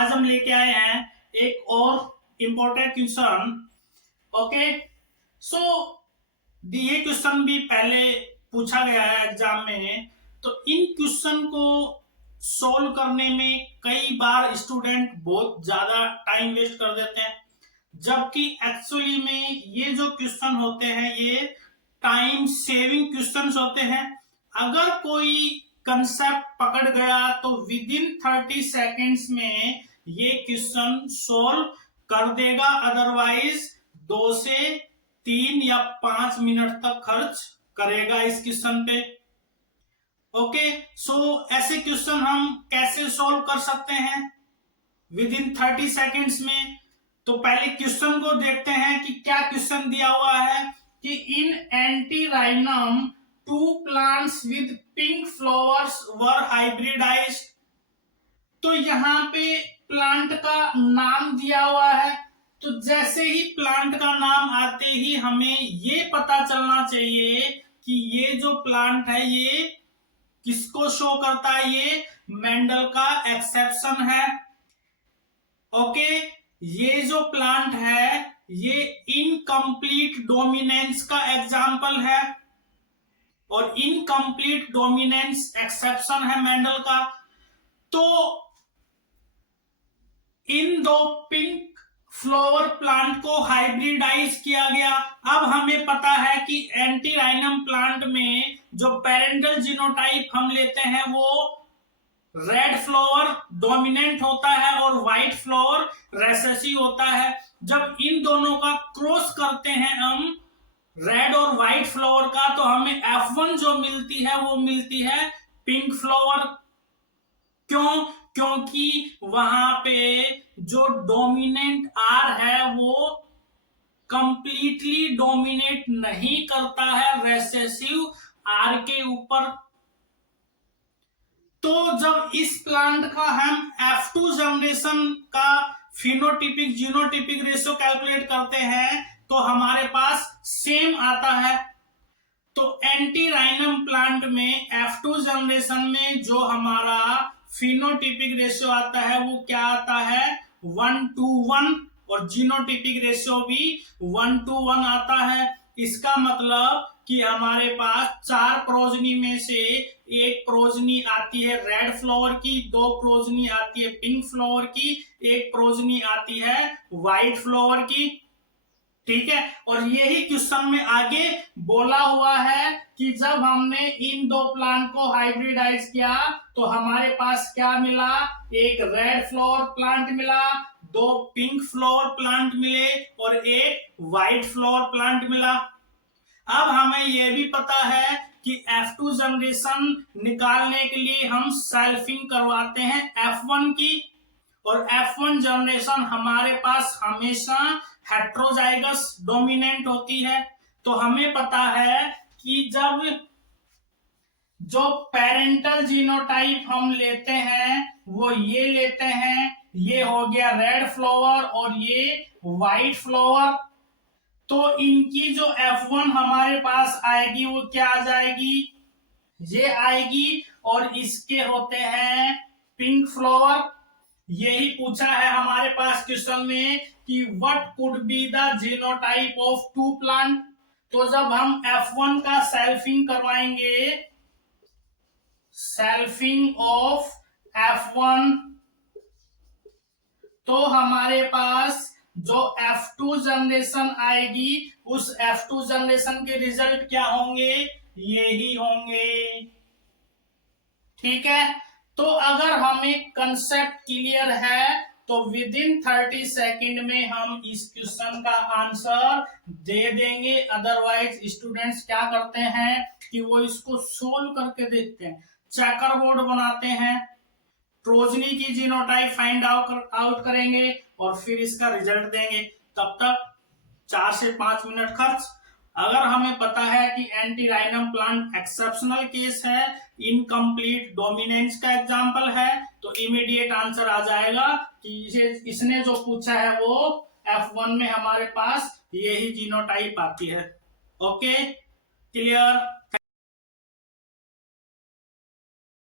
आज हम लेके आए हैं एक और इम्पोर्टेंट क्वेश्चन। ओके, सो ये क्वेश्चन भी पहले पूछा गया है एग्जाम में, तो इन क्वेश्चन को सॉल्व करने में कई बार स्टूडेंट बहुत ज्यादा टाइम वेस्ट कर देते हैं, जबकि एक्चुअली में ये जो क्वेश्चन होते हैं ये टाइम सेविंग क्वेश्चंस होते हैं। अगर कोई कंसेप्ट पकड़ गया तो विद इन 30 सेकेंड्स में ये क्वेश्चन सोल्व कर देगा, अदरवाइज 2 से 3 या 5 मिनट तक खर्च करेगा इस क्वेश्चन पे। ओके, सो ऐसे क्वेश्चन हम कैसे सोल्व कर सकते हैं विद इन 30 सेकेंड्स में? तो पहले क्वेश्चन को देखते हैं कि क्या क्वेश्चन दिया हुआ है कि in antirrhinum 2 plants with pink flowers were hybridised. तो यहाँ पे प्लांट का नाम दिया हुआ है, तो जैसे ही प्लांट का नाम आते ही हमें ये पता चलना चाहिए कि ये जो प्लांट है ये किसको शो करता है, ये मेंडल का एक्सेप्शन है। ओके, ये जो प्लांट है ये इनकम्प्लीट डोमिनेंस का एग्जाम्पल है और इनकम्प्लीट डोमिनेंस एक्सेप्शन है मेंडल का। तो इन 2 पिंक फ्लावर प्लांट को हाइब्रिडाइज किया गया। अब हमें पता है कि एंटीराइनम प्लांट में जो पेरेंटल जीनोटाइप हम लेते हैं वो रेड फ्लावर डोमिनेंट होता है और व्हाइट फ्लावर रेसेसिव होता है। जब इन दोनों का क्रॉस करते हैं हम रेड और व्हाइट फ्लावर का, तो हमें F1 जो मिलती है वो मिलती है पिंक फ्लावर। क्यों? क्योंकि वहां पे जो डोमिनेंट R है वो कंप्लीटली डोमिनेट नहीं करता है रेसेसिव R के ऊपर। तो जब इस प्लांट का हम F2 जनरेशन का फिनोटिपिक जीनोटिपिक रेशियो कैलकुलेट करते हैं तो हमारे पास सेम आता है। तो एंटीराइनम प्लांट में F2 जनरेशन में जो हमारा फिनोटिपिक रेशियो आता है वो क्या आता है, 1:1, और जीनोटिपिक रेशियो भी 1:1 आता है। इसका मतलब कि हमारे पास 4 प्रोजनी में से एक प्रोजनी आती है रेड फ्लावर की, 2 प्रोजनी आती है पिंक फ्लावर की, एक प्रोजनी आती है व्हाइट फ्लावर की। ठीक है, और यही क्वेश्चन में आगे बोला हुआ है कि जब हमने इन 2 प्लांट को हाइब्रिडाइज किया तो हमारे पास क्या मिला, एक रेड फ्लावर प्लांट मिला, 2 पिंक फ्लावर प्लांट मिले और एक व्हाइट फ्लावर प्लांट मिला। अब हमें यह भी पता है कि F2 जनरेशन निकालने के लिए हम सेल्फिंग करवाते हैं F1 की, और F1 जनरेशन हमारे पास हमेशा हेट्रोजाइगस डोमिनेंट होती है। तो हमें पता है कि जब जो पेरेंटल जीनोटाइप हम लेते हैं वो ये लेते हैं, ये हो गया रेड फ्लावर और ये व्हाइट फ्लावर। तो इनकी जो F1 हमारे पास आएगी वो क्या आ जाएगी, ये आएगी, और इसके होते हैं पिंक फ्लावर। यही पूछा है हमारे पास क्वेश्चन में कि what could be the genotype of 2 plant. तो जब हम F1 का सेल्फिंग करवाएंगे, सेल्फिंग ऑफ F1, तो हमारे पास जो F2 जनरेशन आएगी उस F2 जनरेशन के रिजल्ट क्या होंगे, यही होंगे। ठीक है, तो अगर हमें कंसेप्ट क्लियर है तो विद इन 30 सेकेंड में हम इस क्वेश्चन का आंसर दे देंगे। अदरवाइज स्टूडेंट्स क्या करते हैं कि वो इसको सोल्व करके देखते हैं, चेकर बोर्ड बनाते हैं, प्रोजनी की जीनोटाइप फाइंड आउट करेंगे और फिर इसका रिजल्ट देंगे। तब तक 4 से 5 मिनट खर्च। अगर हमें पता है कि एंटीराइनम प्लांट एक्सेप्शनल केस है, इनकम्प्लीट डोमिनेंस का एग्जांपल है, तो इमीडिएट आंसर आ जाएगा कि इसने जो पूछा है वो F1 में हमारे पास यही जीनोटाइप आती है। Okay, clear?